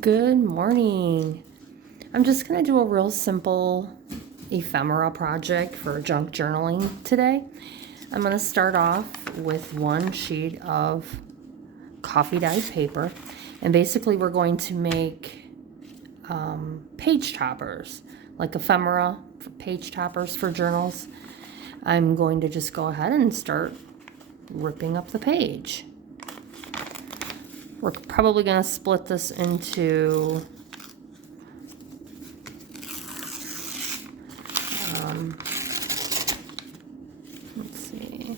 Good morning. I'm just going to do a real simple ephemera project for junk journaling today. I'm going to start off with one sheet of coffee dyed paper, and basically we're going to make page toppers, like ephemera for page toppers for journals. I'm going to just go ahead and start ripping up the page. We're probably going to split this into let's see,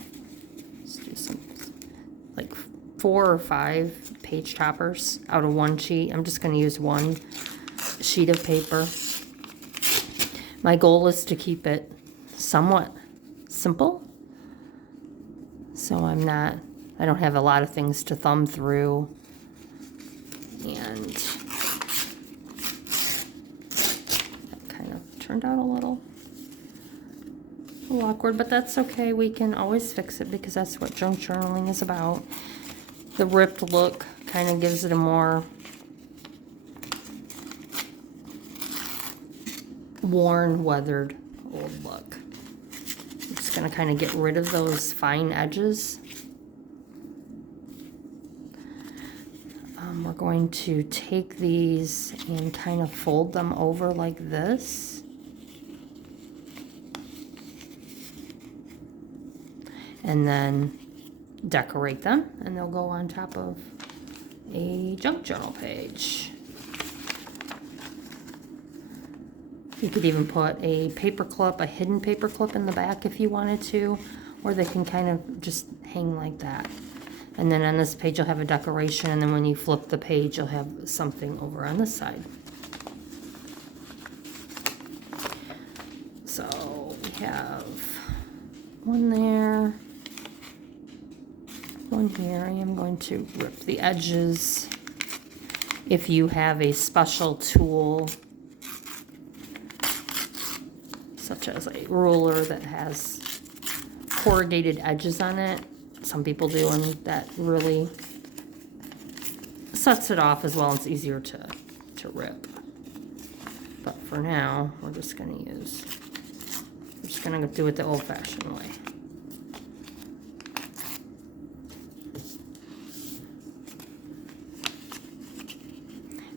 let's do some like 4 or 5 page toppers out of one sheet. I'm just going to use one sheet of paper. My goal is to keep it somewhat simple, so I don't have a lot of things to thumb through, and that kind of turned out a little awkward, but that's okay. We can always fix it because that's what junk journaling is about. The ripped look kind of gives it a more worn, weathered old look. I'm just going to kind of get rid of those fine edges. We're going to take these and kind of fold them over like this. And then decorate them, and they'll go on top of a junk journal page. You could even put a paper clip, a hidden paper clip in the back if you wanted to, or they can kind of just hang like that. And then on this page you'll have a decoration, and then when you flip the page you'll have something over on this side. So we have one there, one here. I am going to rip the edges. If you have a special tool, such as a ruler that has corrugated edges on it, some people do, and that really sets it off as well. It's easier to rip. But for now, we're just going to do it the old-fashioned way.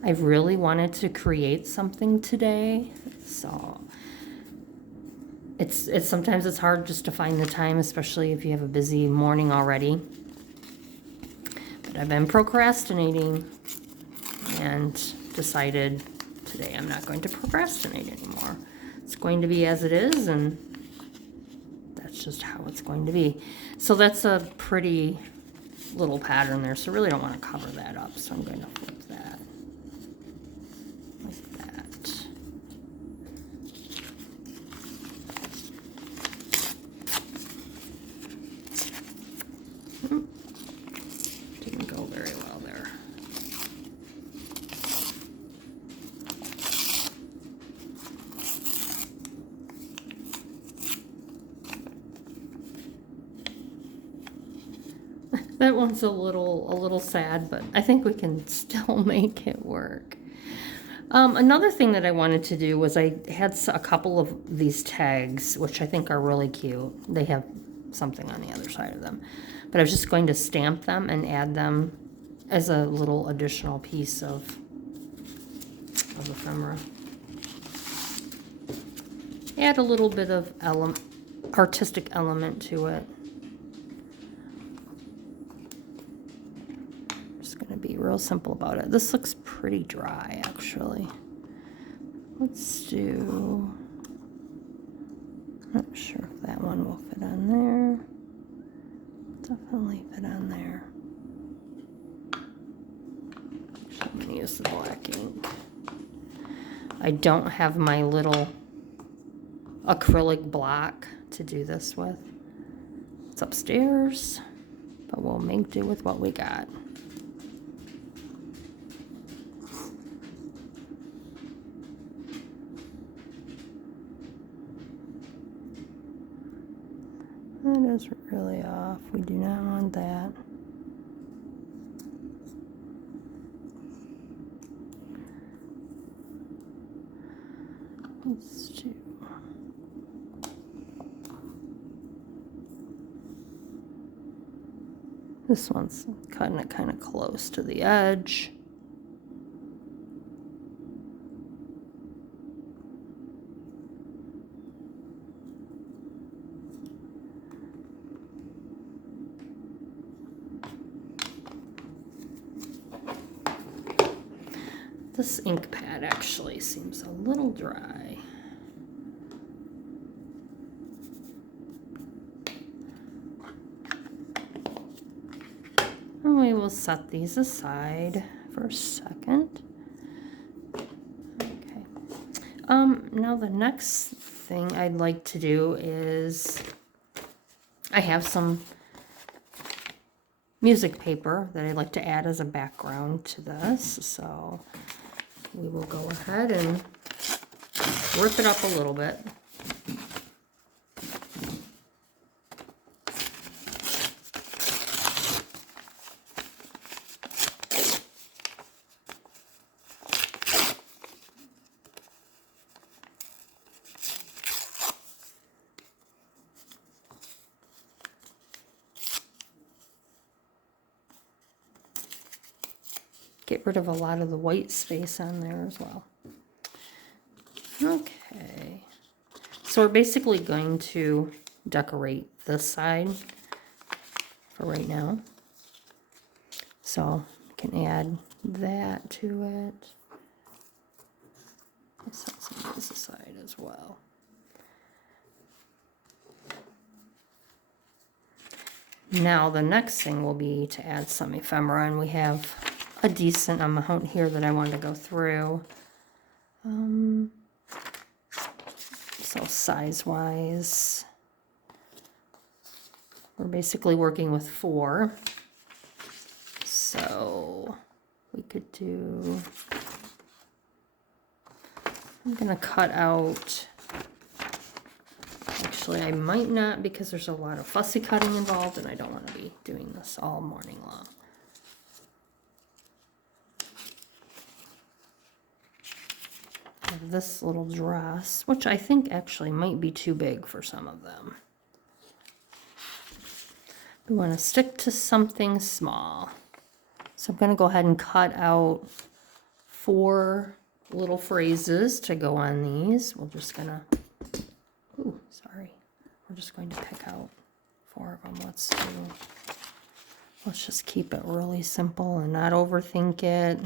I really wanted to create something today, so it's sometimes it's hard just to find the time, especially if you have a busy morning already. But I've been procrastinating and decided today I'm not going to procrastinate anymore. It's going to be as it is, and that's just how it's going to be. So that's a pretty little pattern there, so I really don't want to cover that up, so I'm going to flip that like that. Didn't go very well there. That one's a little sad, but I think we can still make it work. Another thing that I wanted to do was I had a couple of these tags, which I think are really cute. They have something on the other side of them. But I was just going to stamp them and add them as a little additional piece of ephemera. Add a little bit of artistic element to it. Just going to be real simple about it. This looks pretty dry, actually. Let's do... Not sure if that one will fit on there. Definitely fit on there. Actually, I'm going to use the black ink. I don't have my little acrylic block to do this with. It's upstairs, but we'll make do with what we got. That is really off. We do not want that. Let's do. This one's cutting it kind of close to the edge. This ink pad actually seems a little dry. And we will set these aside for a second. Okay. Now the next thing I'd like to do is I have some music paper that I'd like to add as a background to this. So we will go ahead and rip it up a little bit. Get rid of a lot of the white space on there as well. Okay, so we're basically going to decorate this side for right now. So you can add that to it. Let's set some of this aside as well. Now the next thing will be to add some ephemera, and we have a decent amount here that I wanted to go through. So size-wise, we're basically working with 4. So we could do, I'm gonna cut out, actually I might not because there's a lot of fussy cutting involved and I don't want to be doing this all morning long. This little dress, which I think actually might be too big for some of them. We want to stick to something small. So I'm going to go ahead and cut out 4 little phrases to go on these. We're just going to, we're just going to pick out 4 of them. Let's just keep it really simple and not overthink it.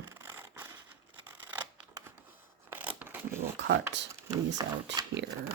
We will cut these out here.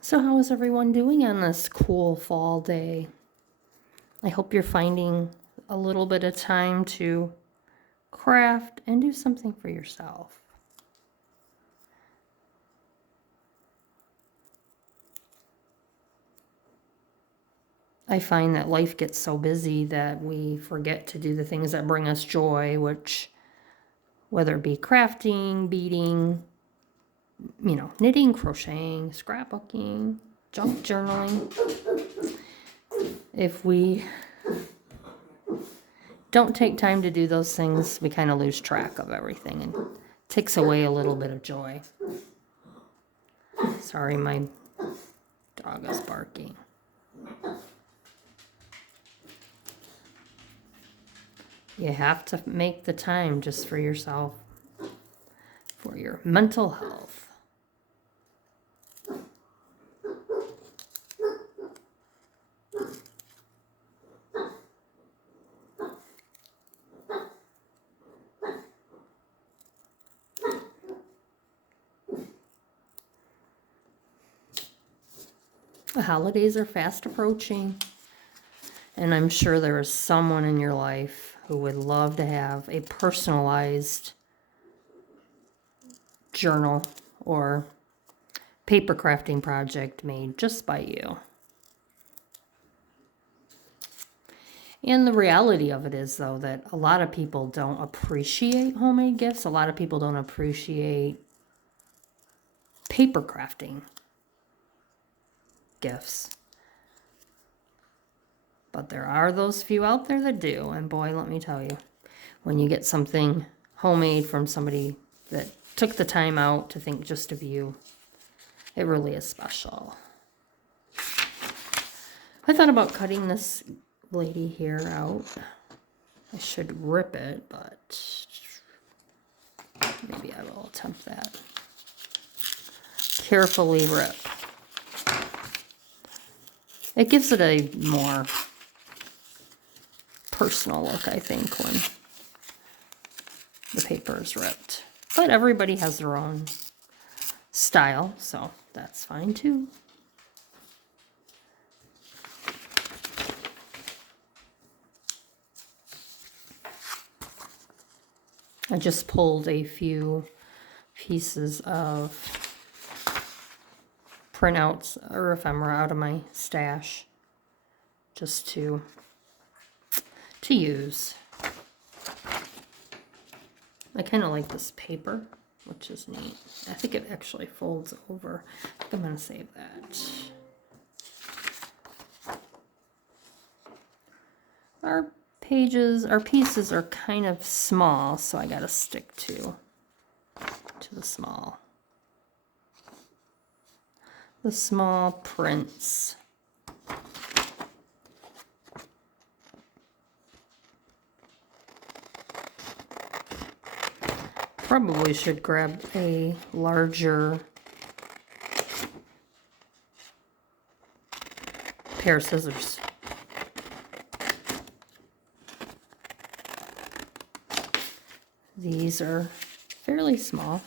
So how is everyone doing on this cool fall day? I hope you're finding a little bit of time to craft and do something for yourself. I find that life gets so busy that we forget to do the things that bring us joy, which, whether it be crafting, beading, knitting, crocheting, scrapbooking, junk journaling. If we don't take time to do those things, we kind of lose track of everything and it takes away a little bit of joy. Sorry, my dog is barking. You have to make the time just for yourself, for your mental health. The holidays are fast approaching, and I'm sure there is someone in your life who would love to have a personalized journal or paper crafting project made just by you. And the reality of it is, though, that a lot of people don't appreciate homemade gifts. A lot of people don't appreciate paper crafting gifts. But there are those few out there that do. And boy, let me tell you, when you get something homemade from somebody that took the time out to think just of you, it really is special. I thought about cutting this lady here out. I should rip it, but maybe I will attempt that. Carefully rip. It gives it a more personal look, I think, when the paper is ripped. But everybody has their own style, so that's fine too. I just pulled a few pieces of printouts or ephemera out of my stash just to use. I kind of like this paper, which is neat. I think it actually folds over. I think I'm going to save that. Our pieces are kind of small, so I got to stick to the small. The small prints. Probably should grab a larger pair of scissors. These are fairly small.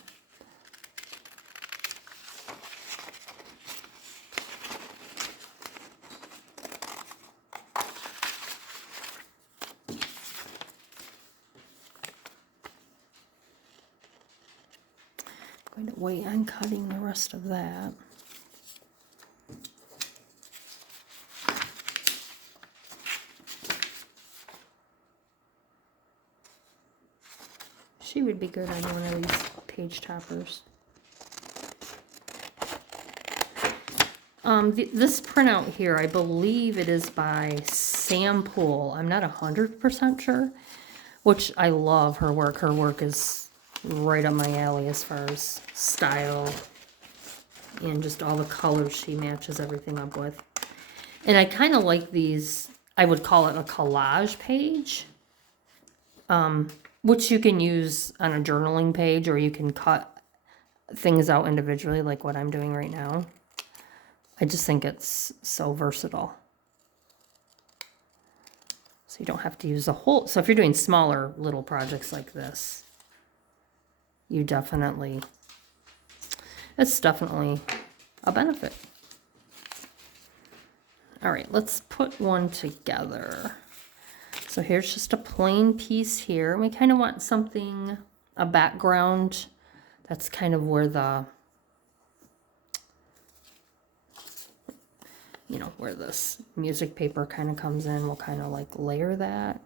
I'm going to wait on cutting the rest of that. She would be good on one of these page toppers. This printout here, I believe it is by Sam Poole. I'm not 100% sure, which I love her work. Her work is right up my alley as far as style and just all the colors she matches everything up with. And I kind of like these, I would call it a collage page, which you can use on a journaling page, or you can cut things out individually like what I'm doing right now. I just think it's so versatile. So you don't have to use the whole, so if you're doing smaller little projects like this, you definitely, it's definitely a benefit. All right, let's put one together. So here's just a plain piece here. We kind of want something, a background. That's kind of where the, you know, where this music paper kind of comes in. We'll kind of like layer that.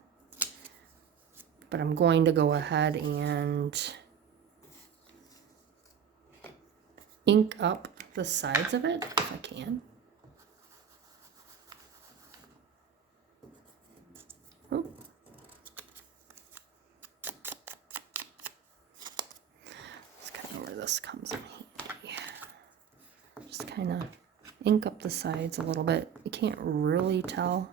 But I'm going to go ahead and ink up the sides of it if I can. Oh. That's kind of where this comes in handy. Just kind of ink up the sides a little bit. You can't really tell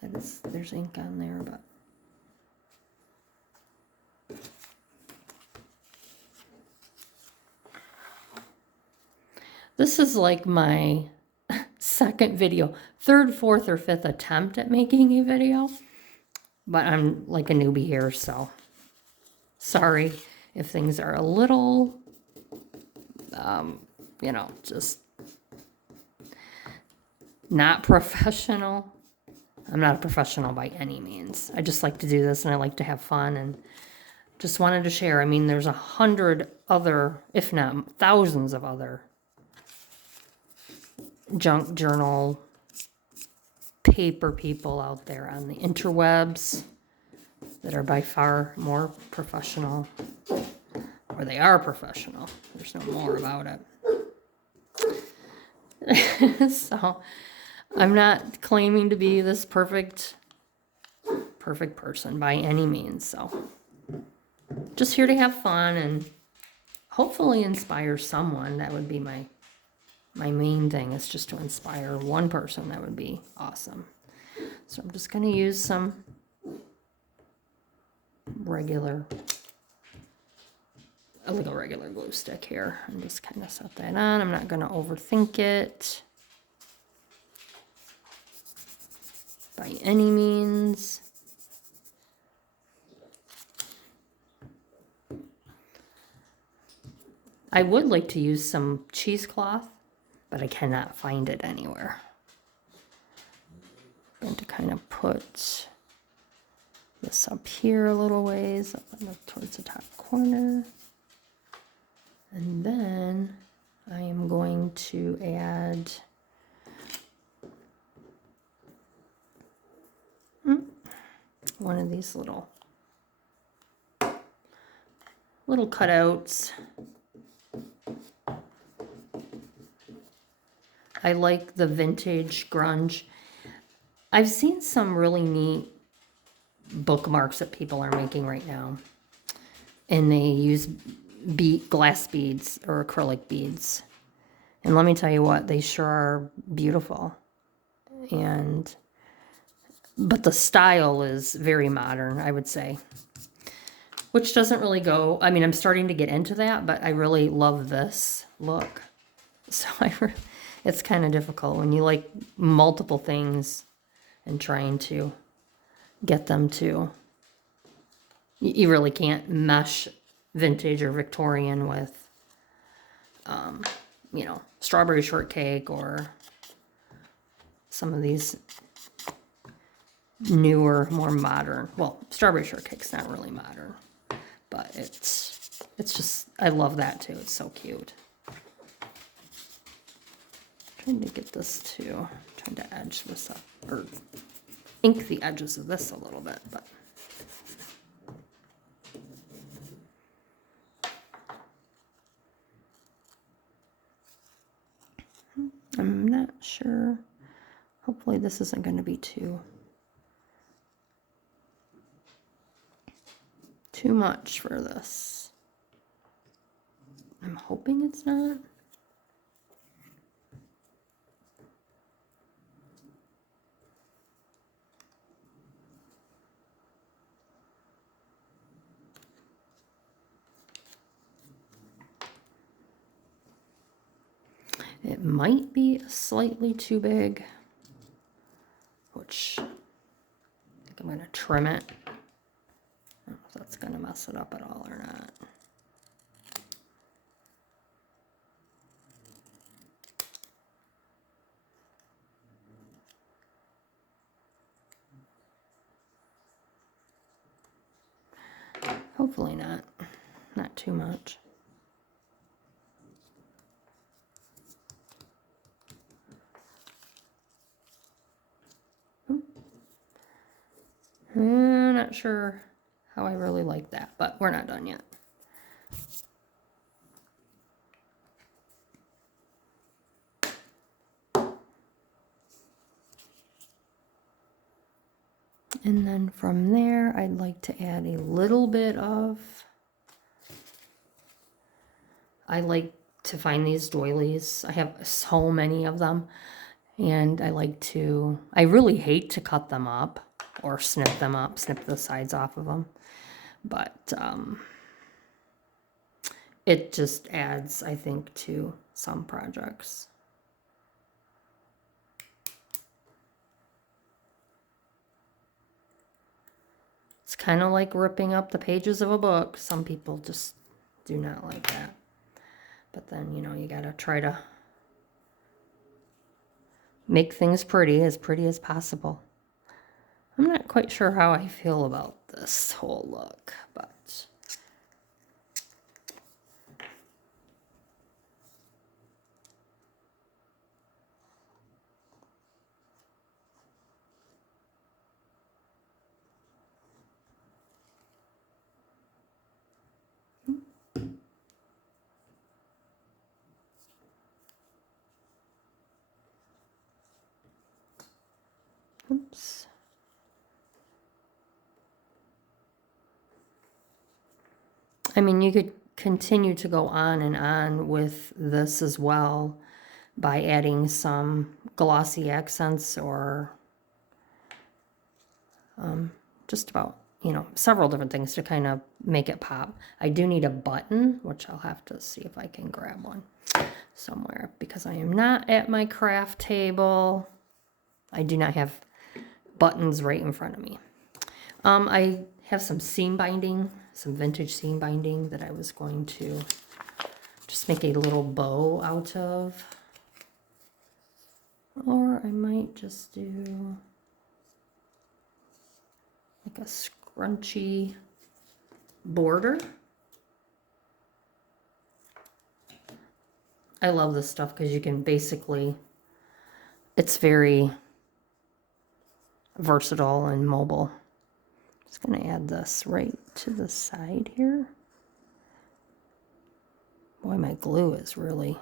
that there's ink on there, but this is like my second video, third, fourth, or fifth attempt at making a video, but I'm like a newbie here, so sorry if things are a little you know, just not professional. I'm not a professional by any means. I just like to do this and I like to have fun and just wanted to share. I mean, there's 100 other, if not thousands of other junk journal paper people out there on the interwebs that are by far more professional, or they are professional. There's no more about it. So I'm not claiming to be this perfect person by any means. So just here to have fun and hopefully inspire someone. That would be my main thing, is just to inspire one person. That would be awesome. So I'm just going to use some regular glue stick here and just kind of set that on. I'm not going to overthink it by any means. I would like to use some cheesecloth, but I cannot find it anywhere. I'm going to kind of put this up here a little ways, up towards the top corner. And then I am going to add one of these little cutouts. I like the vintage grunge. I've seen some really neat bookmarks that people are making right now, and they use glass beads or acrylic beads, and let me tell you what, they sure are beautiful. But the style is very modern, I would say, which doesn't really go, I mean, I'm starting to get into that, but I really love this look. So it's kind of difficult when you like multiple things and trying to get them to, you really can't mesh vintage or Victorian with, you know, strawberry shortcake or some of these newer, more modern. Well, strawberry shortcake's not really modern, but it's just, I love that too. It's so cute. Trying to get this to, trying to edge this up, or ink the edges of this a little bit, but I'm not sure. Hopefully this isn't going to be too much for this. I'm hoping it's not. It might be slightly too big, which I think I'm going to trim it. I don't know if that's going to mess it up at all or not. Hopefully not too much. I'm not sure how I really like that, but we're not done yet. And then from there, I'd like to add a little bit of, I like to find these doilies. I have so many of them, and I really hate to cut them up or snip them up, snip the sides off of them. But it just adds, I think, to some projects. It's kind of like ripping up the pages of a book. Some people just do not like that. But then, you know, you gotta try to make things pretty as possible. I'm not quite sure how I feel about this whole look, but oops. I mean, you could continue to go on and on with this as well by adding some glossy accents or just about, you know, several different things to kind of make it pop. I do need a button, which I'll have to see if I can grab one somewhere because I am not at my craft table. I do not have buttons right in front of me. I have some seam binding, some vintage seam binding that I was going to just make a little bow out of. Or I might just do like a scrunchy border. I love this stuff because you can basically, it's very versatile and mobile. Just going to add this right to the side here. Boy, my glue is really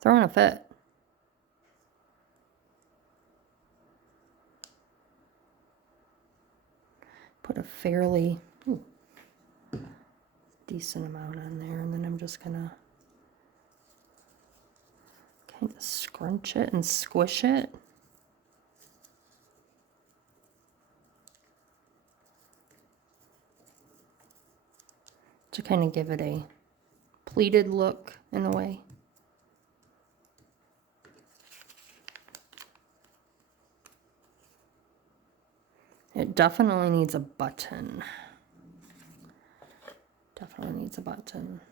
throwing a fit. Put a fairly decent amount on there, and then I'm just going to kind of scrunch it and squish it. To kind of give it a pleated look in a way. It definitely needs a button. Definitely needs a button.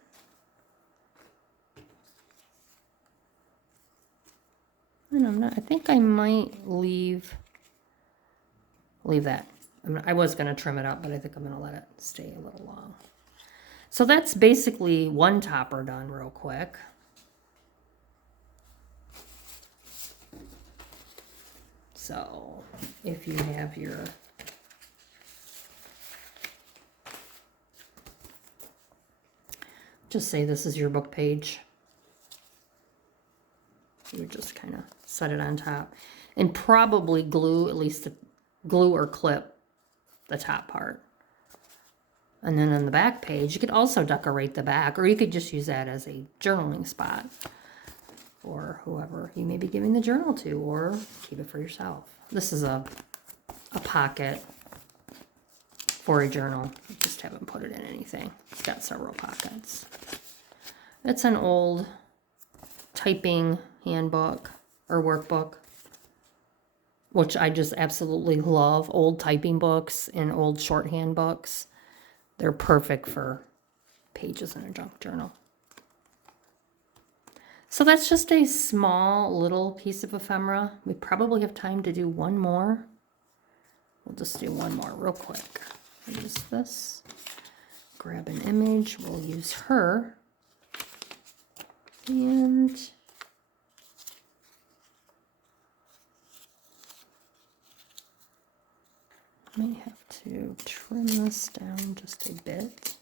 And I'm not, I think I might leave that. I was going to trim it up, but I think I'm going to let it stay a little long. So that's basically one topper done real quick. So if you have your just say this is your book page. You would just kind of set it on top and probably glue, at least glue or clip the top part. And then on the back page, you could also decorate the back, or you could just use that as a journaling spot for whoever you may be giving the journal to, or keep it for yourself. This is a pocket for a journal. I just haven't put it in anything. It's got several pockets. It's an old typing handbook or workbook, which I just absolutely love. Old typing books and old shorthand books. They're perfect for pages in a junk journal. So that's just a small little piece of ephemera. We probably have time to do one more. We'll just do one more real quick. Use this. Grab an image. We'll use her. And I might have to trim this down just a bit.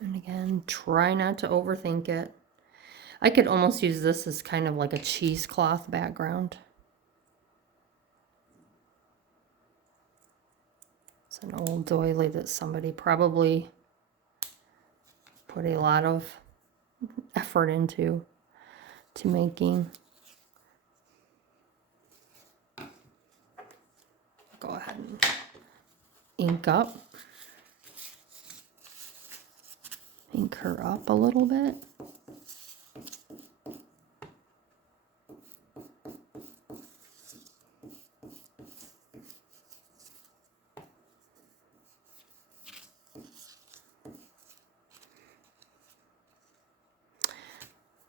And again, try not to overthink it. I could almost use this as kind of like a cheesecloth background. It's an old doily that somebody probably put a lot of effort into making. Go ahead and ink her up a little bit.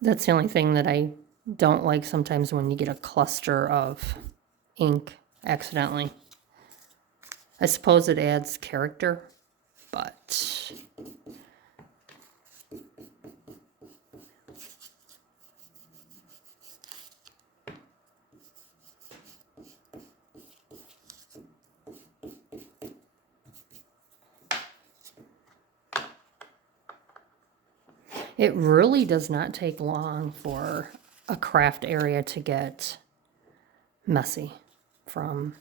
That's the only thing that I don't like sometimes, when you get a cluster of ink accidentally. I suppose it adds character, but it really does not take long for a craft area to get messy from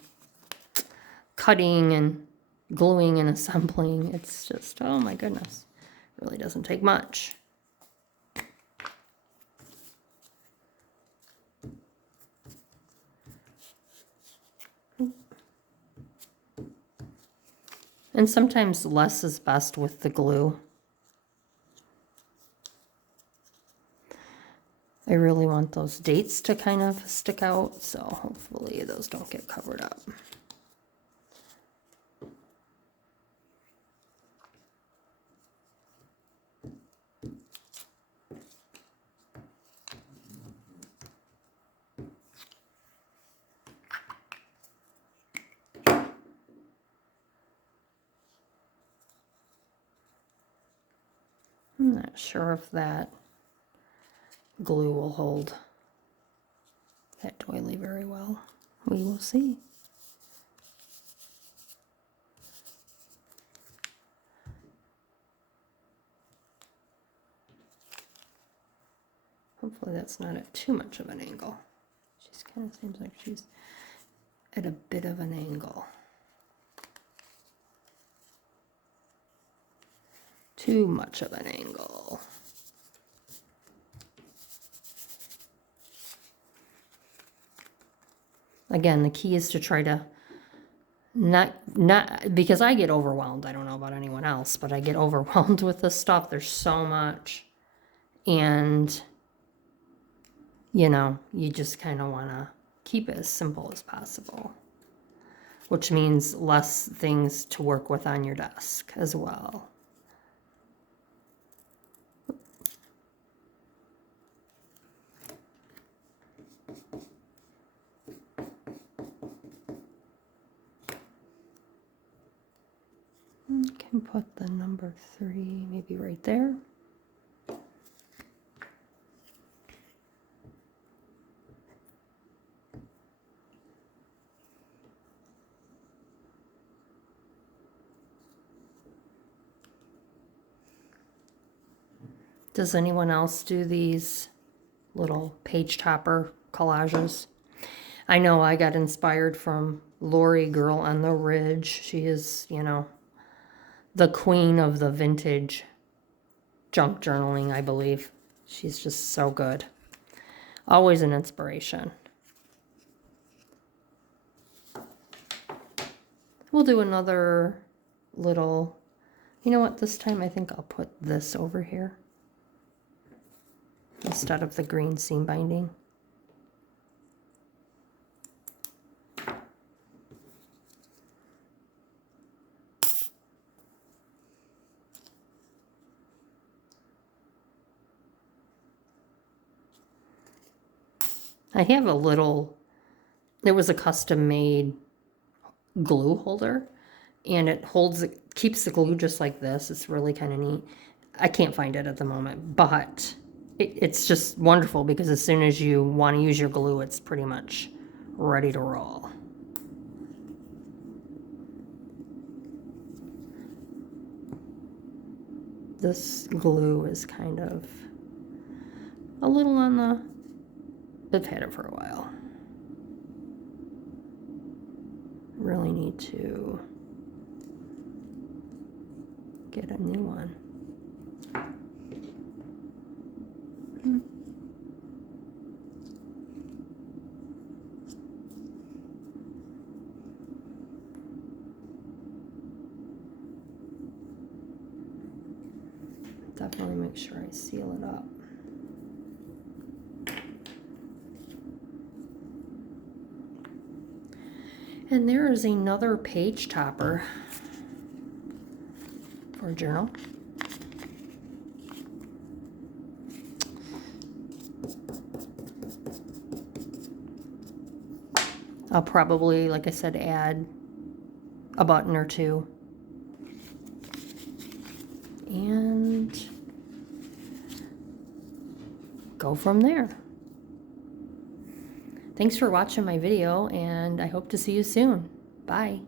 cutting and gluing and assembling. It's just, oh my goodness, it really doesn't take much. And sometimes less is best with the glue. I really want those dates to kind of stick out, so hopefully those don't get covered up. I'm not sure if that glue will hold that doily very well. We will see. Hopefully that's not at too much of an angle. She kind of seems like she's at a bit of an angle. Too much of an angle. Again, the key is to try to not because I get overwhelmed. I don't know about anyone else, but I get overwhelmed with this stuff. There's so much. And, you know, you just kind of want to keep it as simple as possible, which means less things to work with on your desk as well. Can put the number 3 maybe right there. Does anyone else do these little page topper collages? I know I got inspired from Lori Girl on the Ridge. She is, you know, the queen of the vintage junk journaling, I believe. She's just so good. Always an inspiration. We'll do another little, you know what, this time I think I'll put this over here instead of the green seam binding. I have a little, it was a custom made glue holder, and it holds, it keeps the glue just like this. It's really kind of neat. I can't find it at the moment, but it's just wonderful because as soon as you want to use your glue, it's pretty much ready to roll. This glue is kind of a little on the, I've had it for a while. Really need to get a new one. Definitely make sure I seal it up. And there is another page topper for a journal. I'll probably, like I said, add a button or two. And go from there. Thanks for watching my video, and I hope to see you soon. Bye.